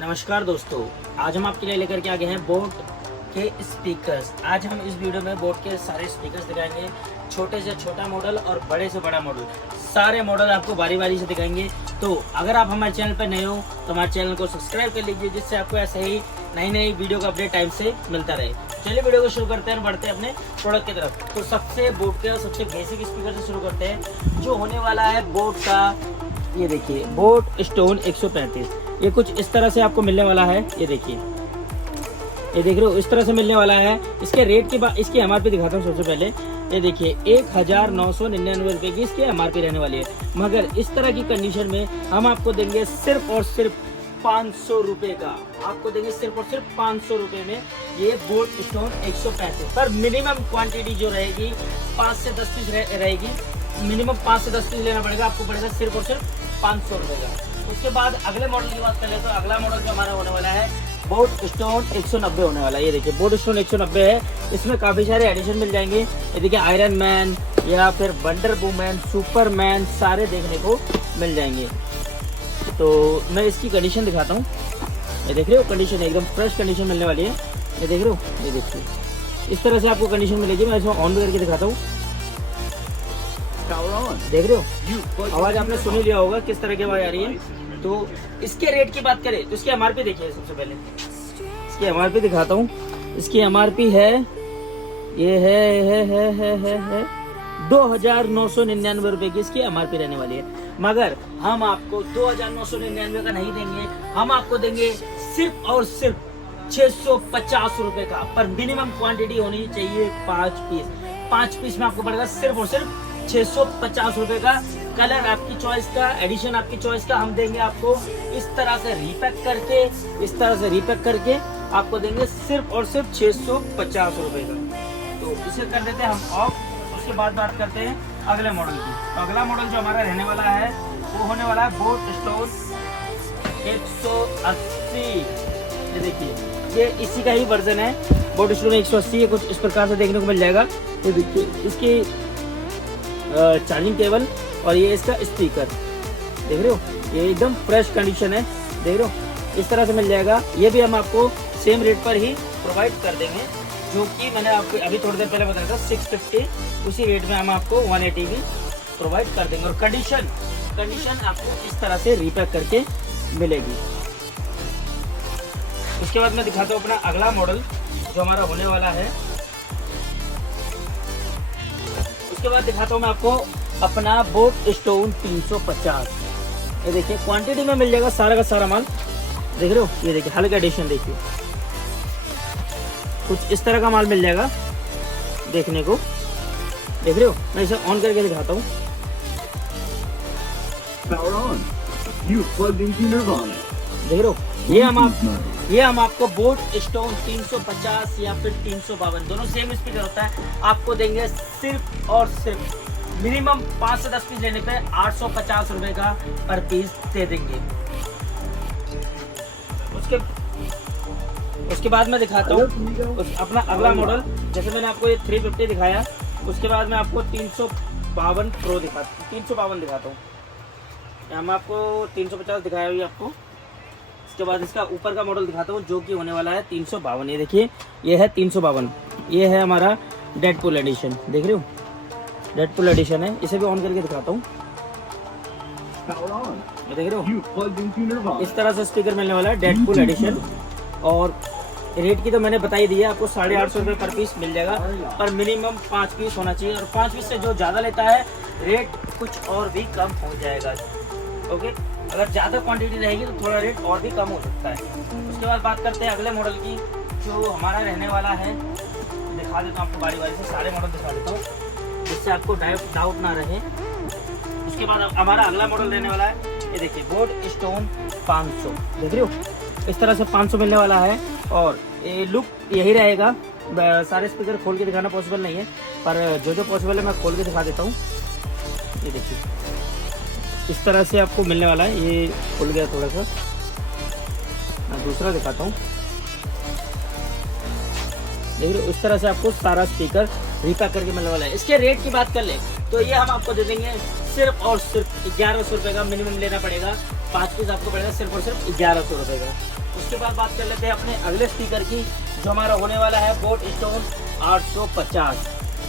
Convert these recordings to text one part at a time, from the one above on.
नमस्कार दोस्तों, आज हम आपके लिए लेकर के आ गए हैं बोट के स्पीकर्स। आज हम इस वीडियो में बोट के सारे स्पीकर्स दिखाएंगे, छोटे से छोटा मॉडल और बड़े से बड़ा मॉडल, सारे मॉडल आपको बारी बारी से दिखाएंगे। तो अगर आप हमारे चैनल पर नए हो तो हमारे चैनल को सब्सक्राइब कर लीजिए, जिससे आपको ऐसे ही नई नई वीडियो का अपडेट टाइम से मिलता रहे। चलिए वीडियो को शुरू करते हैं और बढ़ते हैं अपने प्रोडक्ट की तरफ। तो सबसे बोट के सबसे बेसिक स्पीकर से शुरू करते हैं, जो होने वाला है बोट का। ये देखिए बोट स्टोन 135, ये कुछ इस तरह से आपको मिलने वाला है। ये देखिए, ये देख रहे हो, इस तरह से मिलने वाला है। इसके रेट की बात, इसकी एमआरपी दिखाता हूँ सबसे पहले। ये देखिए 1999 रुपए की इसकी एमआरपी रहने वाली है, मगर इस तरह की कंडीशन में हम आपको देंगे सिर्फ और सिर्फ 500 रुपए का। आपको देंगे सिर्फ और सिर्फ 500 रुपए में ये बोट स्टोन 135 पर मिनिमम क्वांटिटी जो रहेगी 5 से 10 पीस रहेगी। मिनिमम 5 से 10 पीस लेना पड़ेगा, आपको पड़ेगा सिर्फ और सिर्फ 500 रुपए का। उसके बाद अगले मॉडल की बात कर ले तो अगला मॉडल जो हमारा होने वाला है बोट स्टोन 190 होने वाला है। ये देखिए बोट स्टोन 190 है, इसमें काफी सारे एडिशन मिल जाएंगे। ये देखिए आयरन मैन या फिर वंडर वुमन, सुपरमैन, सारे देखने को मिल जाएंगे। तो मैं इसकी कंडीशन दिखाता हूँ। ये देख रहे हो, कंडीशन एकदम फ्रेश कंडीशन मिलने वाली है। ये देख रहे हो, ये देखिए इस तरह से आपको कंडीशन मिलेगी। मैं इसमें ऑन भी करके दिखाता हूँ। देख रहे हो, आवाज आपने सुन ही लिया होगा किस तरह की आवाज आ रही है। तो इसके रेट की बात करें तो इसकी एमआरपी देखिए। सबसे पहले इसकी एमआरपी दिखाता हूँ। इसकी एमआरपी है, ये है 2999 रुपए की इसकी एमआरपी रहने वाली है। मगर हम आपको 2999 का नहीं देंगे, हम आपको देंगे सिर्फ और सिर्फ 650 रुपए का। पर मिनिमम क्वांटिटी होनी चाहिए 5 पीस। 5 पीस में आपको पड़ेगा सिर्फ और सिर्फ 650 रुपए का। कलर आपकी चॉइस का, एडिशन आपकी चॉइस का। हम देंगे आपको इस तरह से रीपैक करके, इस तरह से रीपैक करके आपको देंगे सिर्फ और सिर्फ 650 रुपए का। तो इसे कर देते हैं हम ऑफ। उसके बाद बात करते हैं अगले मॉडल की। तो अगला मॉडल जो हमारा रहने वाला है वो होने वाला है बोट स्टोन 180। ये देखिए, ये इसी का ही वर्जन है बोट स्टोन 180। ये कुछ इस प्रकार से देखने को मिल जाएगा। ये देखिए इसकी चार्जिंग केबल और ये इसका स्पीकर देख रहे हो, ये एकदम फ्रेश कंडीशन है। देख रहे हो, इस तरह से मिल जाएगा। ये भी हम आपको सेम रेट पर ही प्रोवाइड कर देंगे, जो कि मैंने आपको अभी थोड़ी देर पहले बताया था 650। उसी रेट में हम आपको 180 भी प्रोवाइड कर देंगे। और कंडीशन आपको इस तरह से रीपैक करके मिलेगी। उसके बाद मैं दिखाता हूँ अपना अगला मॉडल जो हमारा होने वाला है। उसके बाद दिखाता हूँ मैं आपको अपना बोट स्टोन 350। ये देखिए क्वांटिटी में मिल जाएगा सारा का सारा माल। देख रहे हो, ये देखिए हल्का एडिशन देखिए, कुछ इस तरह का माल मिल जाएगा देखने को। देख रहे हो, मैं इसे ऑन करके दिखाता हूँ। देख रहे हो, ये हम आपको बोट स्टोन 350 या फिर 352 दोनों सेम स्पीकर होता है, आपको देंगे सिर्फ और सिर्फ मिनिमम 5 से 10 पीस लेने पे 850 रुपए का पर पीस दे देंगे। उसके बाद मैं दिखाता हूँ अपना अगला मॉडल। जैसे मैंने आपको ये 350 दिखाया, उसके बाद मैं आपको 352 प्रो दिखाता हूँ, 352 दिखाता हूँ। हम आपको 350 दिखाया हुई आपको। उसके बाद इसका ऊपर का मॉडल दिखाता हूँ जो कि होने वाला है 352। ये देखिए, ये है 352। ये है हमारा डेडपुल एडिशन। देख रहे हो, डेडपुल एडिशन है। इसे भी ऑन करके दिखाता हूँ। देख रहे हो, इस तरह से स्पीकर मिलने वाला है डेडपुल एडिशन। और रेट की तो मैंने बता ही दी है, आपको 850 रुपये पर पीस मिल जाएगा, पर मिनिमम 5 पीस होना चाहिए। और 5 पीस से जो ज़्यादा लेता है रेट कुछ और भी कम हो जाएगा। ओके, अगर ज़्यादा क्वांटिटी रहेगी तो थोड़ा रेट और भी कम हो सकता है। उसके बाद बात करते हैं अगले मॉडल की जो हमारा रहने वाला है। दिखा देता हूँ आपको बारी बारी से, सारे मॉडल दिखा देता हूँ जिससे आपको डाउट ना रहे। उसके बाद हमारा अगला मॉडल रहने वाला है, ये देखिए बोट स्टोन 500। देख रहे हो, इस तरह से 500 मिलने वाला है। और ये लुक यही रहेगा। सारे स्पीकर खोल के दिखाना पॉसिबल नहीं है, पर जो पॉसिबल है मैं खोल के दिखा देता हूँ। ये देखिए इस तरह से आपको मिलने वाला है। ये खुल गया थोड़ा सा, मैं दूसरा दिखाता हूँ। देख रहे हो, इस तरह से आपको सारा स्पीकर रीपैक करके मिलने वाला है। इसके रेट की बात कर ले तो ये हम आपको दे देंगे सिर्फ और सिर्फ 1100 रुपये का। मिनिमम लेना पड़ेगा, 5 पीस आपको पड़ेगा सिर्फ और सिर्फ 1100 रुपये का। उसके बाद बात कर लेते हैं अपने अगले स्पीकर की, जो हमारा होने वाला है बोट स्टोन 850।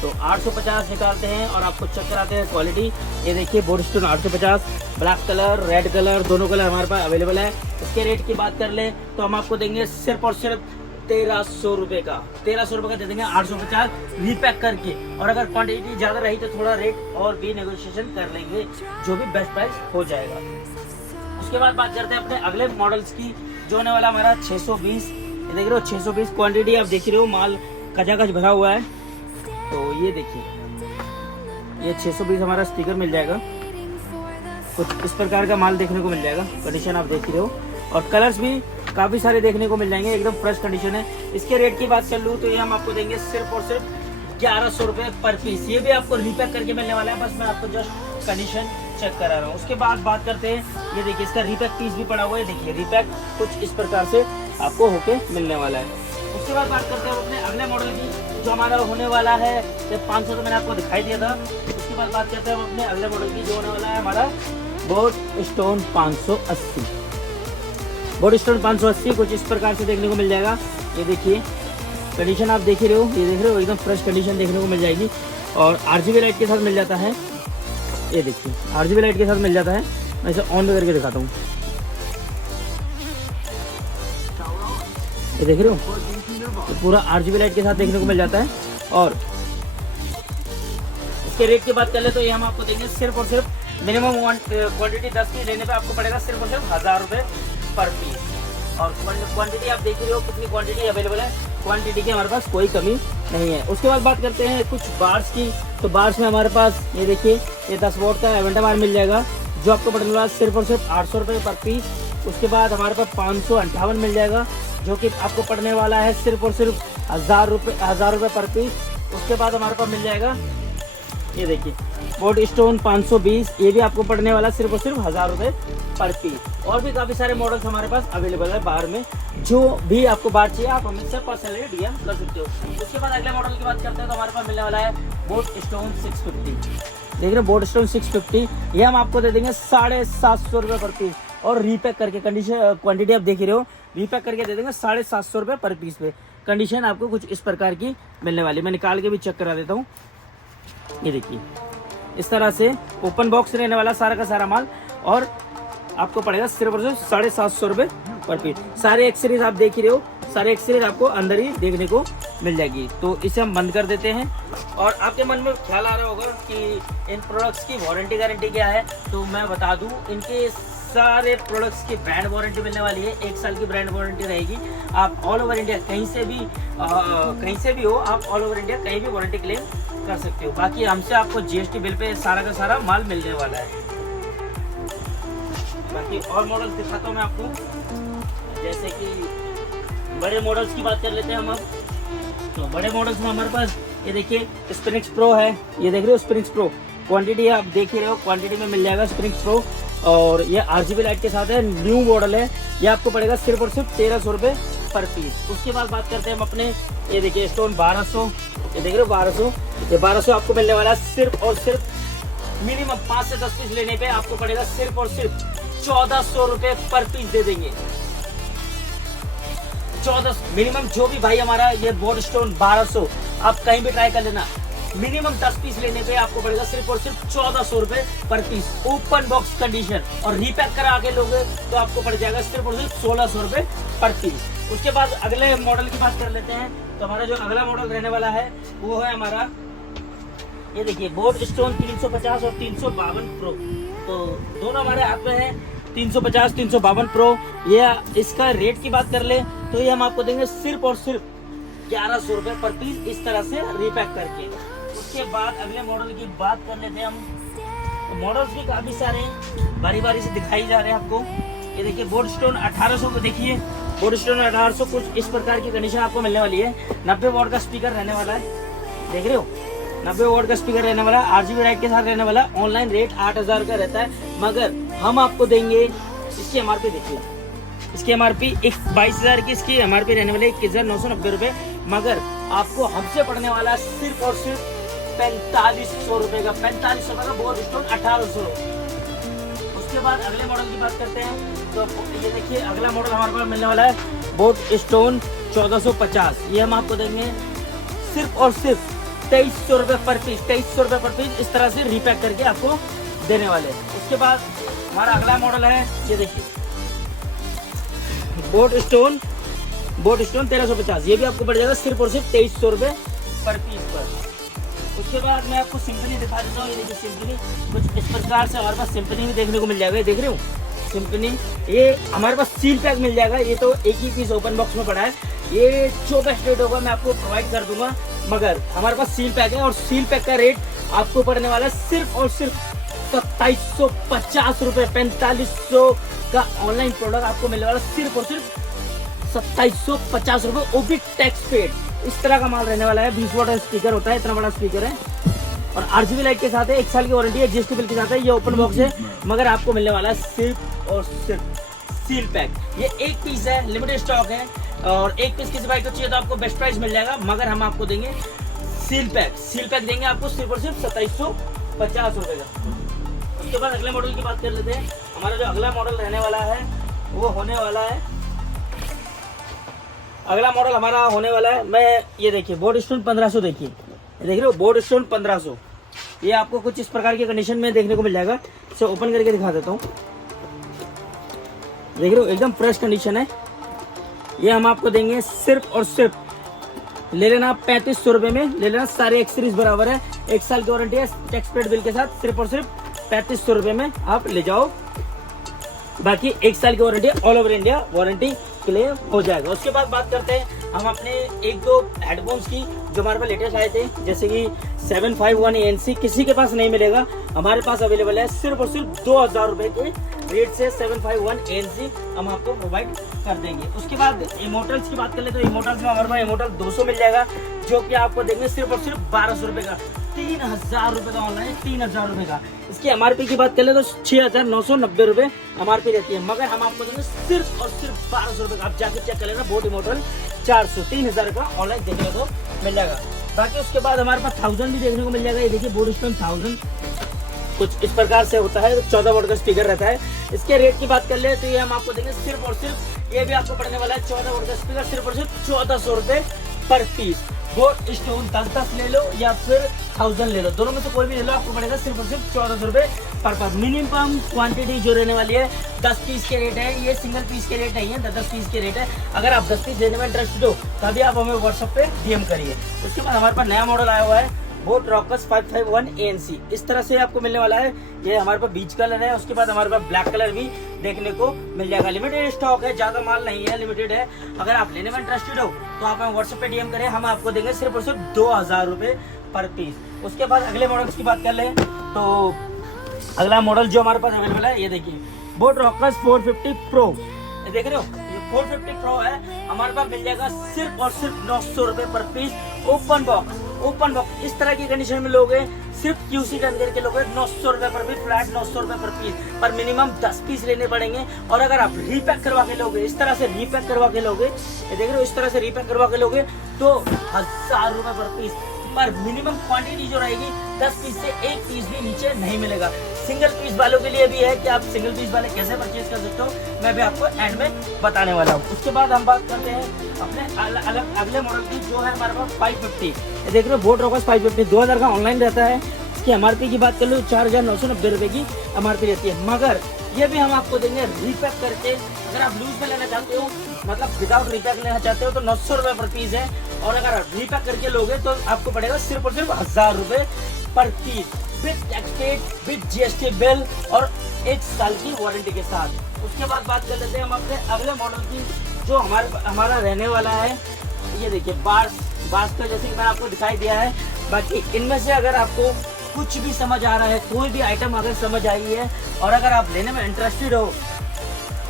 तो 850 निकालते हैं और आपको चेक कराते हैं क्वालिटी। ये देखिए boat stone 850, black colour, red colour, दोनों कलर हमारे पास अवेलेबल है। इसके रेट की बात कर ले तो हम आपको देंगे सिर्फ और सिर्फ 1300 रुपये का। 1300 रुपये का दे देंगे 850 रीपैक करके। और अगर क्वांटिटी ज़्यादा रही तो थोड़ा रेट और भी नेगोशिएशन कर लेंगे, जो भी बेस्ट प्राइस हो जाएगा। उसके बाद बात करते हैं अपने अगले मॉडल्स की, जो होने वाला हमारा 620। ये देख रहे हो 620 क्वांटिटी आप देख रहे हो, माल कचाकच भरा हुआ है। तो ये देखिए, ये 620 हमारा स्टिकर मिल जाएगा। कुछ इस प्रकार का माल देखने को मिल जाएगा, कंडीशन आप देख रहे हो। और कलर्स भी काफ़ी सारे देखने को मिल जाएंगे, एकदम फ्रेश कंडीशन है। इसके रेट की बात कर लूँ तो ये हम आपको देंगे सिर्फ और सिर्फ 1100 रुपये पर पीस। ये भी आपको रीपैक करके मिलने वाला है, बस मैं आपको जस्ट कंडीशन चेक करा रहा हूँ। उसके बाद बात करते हैं, ये देखिए इसका रीपैक पीस भी पड़ा हुआ है। देखिए रीपैक कुछ इस प्रकार से आपको होके मिलने वाला है। उसके बाद बात करते हैं अपने अगले मॉडल की, जो हमारा होने वाला है 500 तो मैंने आपको दिखाई दिया था। उसके बाद बात करते हैं अपने अगले मॉडल की, जो होने वाला है हमारा बोट स्टोन 580। बोट स्टोन 580 कुछ इस प्रकार से देखने को मिल जाएगा। ये देखिए कंडीशन आप देख रहे हो, ये देख रहे हो एकदम फ्रेश कंडीशन देखने को मिल जाएगी। और RGB लाइट के साथ मिल जाता है। ये देखिए RGB लाइट के साथ मिल जाता है। मैं इसे ऑन करके दिखाता हूँ। ये देख रहे हो, तो पूरा RGB लाइट के साथ देखने को मिल जाता है। और इसके रेट की बात कर ले तो ये हम आपको देंगे सिर्फ और सिर्फ मिनिमम क्वांटिटी 10 की लेने पे आपको पड़ेगा सिर्फ और सिर्फ 1000 रुपये पर पीस। और क्वांटिटी आप देख रहे हो कितनी क्वांटिटी अवेलेबल है, क्वांटिटी की हमारे पास कोई कमी नहीं है। उसके बाद बात करते हैं कुछ बार्स की। तो बार्स में हमारे पास ये देखिए, ये 10 वोल्ट का एवेंटा बार मिल जाएगा, जो आपको पड़ने वाला सिर्फ और सिर्फ 800 रुपये पर पीस। उसके बाद हमारे पास 558 मिल जाएगा, जो कि आपको पड़ने वाला है सिर्फ और सिर्फ 1000 रुपये पर पीस। उसके बाद हमारे पास मिल जाएगा, ये देखिए बोट स्टोन 520, ये भी आपको पड़ने वाला सिर्फ और सिर्फ 1000 रुपये पर पीस। और भी काफ़ी सारे मॉडल्स हमारे पास अवेलेबल है बार में, जो भी आपको बार चाहिए आप हमें से पर्सनली DM कर सकते हो। उसके बाद अगले मॉडल की बात करते हैं तो हमारे पास मिलने वाला है बोट स्टोन 650। देख रहे हो बोट स्टोन 650, ये हम आपको दे देंगे 750 रुपये पर पीस। और रीपैक करके कंडीशन क्वांटिटी आप देख रहे हो, रीपैक करके दे देंगे 750 रुपये पर पीस पे। कंडीशन आपको कुछ इस प्रकार की मिलने वाली, मैं निकाल के भी चेक करा देता हूँ। ये देखिए इस तरह से ओपन बॉक्स रहने वाला सारा का सारा माल, और आपको पड़ेगा सिर्फ और सिर्फ 750 रुपये पर पीस। सारे एक्सेसरीज आप देख ही रहे हो, सारे एक्सेसरीज आपको अंदर ही देखने को मिल जाएगी। तो इसे हम बंद कर देते हैं। और आपके मन में ख्याल आ रहा होगा कि इन प्रोडक्ट्स की वारंटी गारंटी क्या है, तो मैं बता दूं, इनके सारे प्रोडक्ट्स की ब्रांड वारंटी मिलने वाली है। 1 साल की ब्रांड वारंटी रहेगी। आप ऑल ओवर इंडिया कहीं से भी हो, आप ऑल ओवर इंडिया कहीं भी वारंटी क्लेम कर सकते हो। बाकी हमसे आपको GST बिल पे सारा का सारा माल मिलने वाला है। बाकी और मॉडल्स दिखाता हूँ मैं आपको, जैसे कि बड़े मॉडल्स की बात कर लेते हैं हम अब। तो बड़े मॉडल्स में हमारे पास ये देखिए स्प्रिंग्स प्रो है, ये देख रहे हो स्प्रिंग्स प्रो, क्वांटिटी आप देख ही रहे हो, क्वांटिटी में मिल जाएगा स्प्रिंग्स प्रो। और ये RGB लाइट के साथ है, न्यू मॉडल है, ये आपको पड़ेगा सिर्फ और सिर्फ 1300 रुपये पर पीस। उसके बाद बात करते हैं हम अपने, ये देखिए स्टोन 1200, ये देख रहे हो 1200, ये 1200 आपको मिलने वाला है सिर्फ और सिर्फ मिनिमम 5 से 10 पीस लेने पे आपको पड़ेगा सिर्फ और सिर्फ 1400 रुपये पर पीस दे देंगे। 14 मिनिमम, जो भी भाई हमारा ये बोट स्टोन 1200 आप कहीं भी ट्राई कर लेना, मिनिमम 10 पीस लेने पे आपको पड़ेगा सिर्फ और सिर्फ 1400 रुपये पर पीस, ओपन बॉक्स कंडीशन। और रीपैक करा के लोगे तो आपको पड़ जाएगा सिर्फ और सिर्फ 1600 रुपये पर पीस। उसके बाद अगले मॉडल की बात कर लेते हैं। तो हमारा जो अगला मॉडल रहने वाला है वो है हमारा, ये देखिए बोट स्टोन 350 और 352 प्रो। तो दोनों हमारे हाथ में है, 350 352 प्रो। ये इसका रेट की बात कर ले तो ये हम आपको देंगे सिर्फ और सिर्फ 1100 रुपये पर पीस, इस तरह से रीपैक करके। उसके बाद अगले मॉडल की बात कर लेते हैं हम। तो मॉडल्स भी काफ़ी सारे बारी बारी से दिखाई जा रहे हैं आपको। ये देखिए बोट स्टोन 1800 को देखिए, बोट स्टोन 1800 कुछ इस प्रकार की कंडीशन आपको मिलने वाली है। 90 वॉट का स्पीकर रहने वाला है, देख रहे हो 90 वॉट का स्पीकर रहने वाला है, RGB लाइट के साथ रहने वाला। ऑनलाइन रेट 8000 का रहता है, मगर हम आपको देंगे, इसकी MRP देखिए, इसकी MRP 22,000 की इसकी MRP रहने वाली है 21,990 रुपये, मगर आपको हमसे पड़ने वाला सिर्फ और सिर्फ 4500 रुपये का, 4500 का बोट स्टोन 1800। उसके बाद अगले मॉडल की बात करते हैं। तो ये देखिए अगला मॉडल हमारे पास मिलने वाला है बोट स्टोन 1450। ये हम आपको देंगे सिर्फ और सिर्फ 2300 रुपये पर पीस, 2300 रुपये पर पीस इस तरह से रीपैक करके आपको देने वाले। उसके बाद हमारा अगला मॉडल है, ये देखिए बोट स्टोन 1350। ये भी आपको पड़ जाएगा सिर्फ और सिर्फ 2300 रुपये पर पीस पर। उसके बाद मैं आपको सिंपली दिखा देता हूँ। ये देखिए सिंपली कुछ इस प्रकार से हमारे पास सिंपली भी देखने को मिल जाएगा। देख रहे हो सिंपली, ये हमारे पास सील पैक मिल जाएगा। ये तो एक ही पीस ओपन बॉक्स में पड़ा है। ये जो बेस्ट रेट होगा मैं आपको प्रोवाइड कर दूंगा, मगर हमारे पास सील पैक है और सील पैक का रेट आपको पड़ने वाला है सिर्फ और सिर्फ 2750 रुपये। 4500 का ऑनलाइन प्रोडक्ट आपको मिलने वाला सिर्फ और सिर्फ 2750 रुपये, वो भी टैक्स पेड। इस तरह का माल रहने वाला है। 20 वाट स्पीकर होता है, इतना बड़ा स्पीकर है और RGB लाइट के साथ है। 1 साल की वारंटी है, GST बिल के साथ है। ये ओपन बॉक्स है, मगर आपको मिलने वाला है सिर्फ और सिर्फ सील पैक। ये एक पीस है, लिमिटेड स्टॉक है और एक पीस किसी भाई को चाहिए तो आपको बेस्ट प्राइस मिल जाएगा, मगर हम आपको देंगे सील पैक देंगे आपको सिर्फ और सिर्फ 2750 रुपये का। उसके बाद अगले मॉडल की बात कर लेते हैं। हमारा जो अगला मॉडल रहने वाला है वो होने वाला है, अगला मॉडल हमारा होने वाला है, मैं ये देखिए बोट स्टोन 1500। देखिए देख रहे हो बोट स्टोन 1500। ये आपको कुछ इस प्रकार की कंडीशन में देखने को मिल जाएगा। इसे ओपन करके दिखा देता हूँ। देख रहे हो एकदम फ्रेश कंडीशन है। ये हम आपको देंगे सिर्फ और सिर्फ, ले लेना 3500 रुपये में, ले लेना सारे एक्सेसरीज बराबर है। 1 साल की वारंटी है टैक्स पेड बिल के साथ। सिर्फ और सिर्फ 3500 रुपये में आप ले जाओ। बाकी 1 साल की warranty all over India warranty claim हो जाएगा। उसके बाद बात करते हैं हम अपने 1-2 हेडफोन्स की जो हमारे पास लेटेस्ट आए थे, जैसे कि 751 ANC। किसी के पास नहीं मिलेगा, हमारे पास अवेलेबल है सिर्फ और सिर्फ 2000 रुपये के रेट से 751 ANC हम आपको प्रोवाइड कर देंगे। उसके बाद इमोटल्स की बात कर ले तो इमोटल्स में हमारे पास इमोटल 200 मिल जाएगा, जो कि आपको देंगे सिर्फ और सिर्फ 1200 रुपये का। 3000 रुपये का ऑनलाइन, 3000 रुपये का। इसकी MRP की बात कर ले तो 6990 रुपये MRP रहती है, मगर हम आपको देंगे सिर्फ और सिर्फ 1200 रुपये का। आप जाके चेक कर लेना, बोट इमोटल 400, 3000 का ऑनलाइन देखने को मिल जाएगा। बाकी उसके बाद हमारे पास 1000 भी देखने को मिल जाएगा। ये देखिए बोट स्टोन 1000 कुछ इस प्रकार से होता है, 14 वोल्ट का स्पीकर रहता है। इसके रेट की बात कर ले तो ये हम आपको देंगे सिर्फ और सिर्फ, ये भी आपको पड़ने वाला है 14 वोल्ट का स्पीकर सिर्फ और सिर्फ 1400 रुपये पर पीस। बोट स्टोन 10 ले लो या फिर 1000 ले लो, दोनों में से कोई भी ले लो, आपको पड़ेगा सिर्फ और सिर्फ 1400 रुपये पर पीस। मिनिमम क्वांटिटी जो रहने वाली है 10 पीस के रेट है, ये सिंगल पीस के रेट नहीं है, 10 पीस के रेट है। अगर आप 10 पीस लेने में इंटरेस्टेड हो तभी आप हमें व्हाट्सएप पे DM करिए। उसके बाद हमारे पास नया मॉडल आया हुआ है बोट रॉकर्स 551 ANC। इस तरह से आपको मिलने वाला है। ये हमारे पास बीच कलर है, उसके बाद हमारे पास ब्लैक कलर भी देखने को मिल जाएगा। लिमिटेड स्टॉक है, ज्यादा माल नहीं है, लिमिटेड है। अगर आप लेने में इंटरेस्टेड हो तो आप हमें व्हाट्सएप पे DM करें, हम आपको देंगे सिर्फ और सिर्फ 2000 रुपये पर पीस। उसके बाद अगले मॉडल की बात कर ले तो अगला मॉडल जो हमारे पास अवेलेबल है, ये देखिए बोट रॉकर्स 450 प्रो। ये देख रहे हो, ये 450 प्रो है, हमारे पास मिल जाएगा सिर्फ और सिर्फ 900 रुपये पर पीस। ओपन बॉक्स इस तरह की कंडीशन में लोगे सिर्फ QC टर्न करके लोगे 900 रुपये पर पीस, फ्लैट 900 रुपये पर पीस, पर मिनिमम 10 पीस लेने पड़ेंगे। और अगर आप रीपैक करवा के लोगे, इस तरह से रीपैक करवा के लोगे, ये देख रहे हो, इस तरह से रीपैक करवा के लोगे तो 1000 रुपये पर पीस। पर मिनिमम क्वांटिटी जो रहेगी 10 पीस से 1 पीस भी नीचे नहीं मिलेगा। सिंगल पीस वालों के लिए भी है कि आप सिंगल पीस वाले कैसे परचेज कर सकते हो, मैं भी आपको एंड में बताने वाला हूँ। उसके बाद हम बात करते हैं अपने अलग अगले मॉडल की जो है हमारे पास 550। देख रहे हो बोट रॉकर्स 550 2000 का ऑनलाइन रहता है। इसकी MRP की बात कर लो 4990 रुपये की MRP रहती है, मगर ये भी हम आपको देंगे रीपैक करके। अगर आप लूज में लेना चाहते हो, मतलब विदाउट रीपैक लेना चाहते हो तो 900 रुपये पर पीस है, और अगर आप रीपैक करके लोगे तो आपको पड़ेगा सिर्फ और सिर्फ 1000 रुपये पर piece, with tax paid, with GST bill और 1 साल की वारंटी के साथ। उसके बाद बात कर लेते हैं हम अपने अगले मॉडल की जो हमारा रहने वाला है। ये देखिए बार्स का जैसे कि मैंने आपको दिखाई दिया है। बाकी इनमें से अगर आपको कुछ भी समझ आ रहा है, कोई भी आइटम अगर समझ आई है और अगर आप लेने में इंटरेस्टेड हो,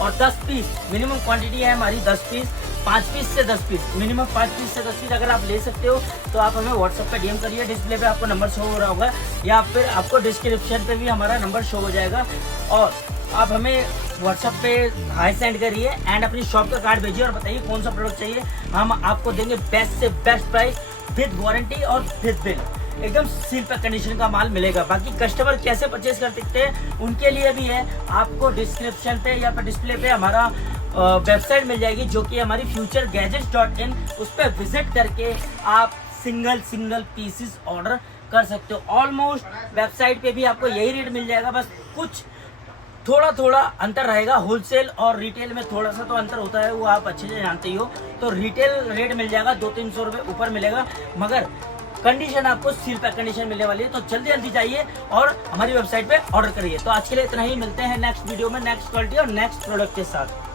और 10 पीस मिनिमम क्वांटिटी है हमारी, 10 पीस, 5 पीस से 10 पीस, मिनिमम 5 पीस से 10 पीस अगर आप ले सकते हो तो आप हमें व्हाट्सएप पे DM करिए। डिस्प्ले पे आपको नंबर शो हो रहा होगा या फिर आपको डिस्क्रिप्शन पे भी हमारा नंबर शो हो जाएगा, और आप हमें व्हाट्सएप पे हाई सेंड करिए एंड अपनी शॉप का कार्ड भेजिए और बताइए कौन सा प्रोडक्ट चाहिए। हम आपको देंगे बेस्ट से बेस्ट प्राइस, विद वारंटी और विद बिल। एकदम सील पैक कंडीशन का माल मिलेगा। बाकी कस्टमर कैसे परचेज कर सकते हैं उनके लिए भी है, आपको डिस्क्रिप्शन पे या फिर डिस्प्ले पे हमारा वेबसाइट मिल जाएगी जो कि हमारी futuregadgets.in, उस पर विजिट करके आप सिंगल पीसेस ऑर्डर कर सकते हो। ऑलमोस्ट वेबसाइट पे भी आपको यही रेट मिल जाएगा, बस कुछ थोड़ा अंतर रहेगा। होलसेल और रिटेल में थोड़ा सा तो अंतर होता है, वो आप अच्छे से जानते ही हो। तो रिटेल रेट मिल जाएगा 200-300 रुपये ऊपर मिलेगा, मगर कंडीशन आपको सील पैक कंडीशन मिलने वाली है। तो जल्दी जाइए और हमारी वेबसाइट पे ऑर्डर करिए। तो आज के लिए इतना ही, मिलते हैं नेक्स्ट वीडियो में नेक्स्ट क्वालिटी और नेक्स्ट प्रोडक्ट के साथ।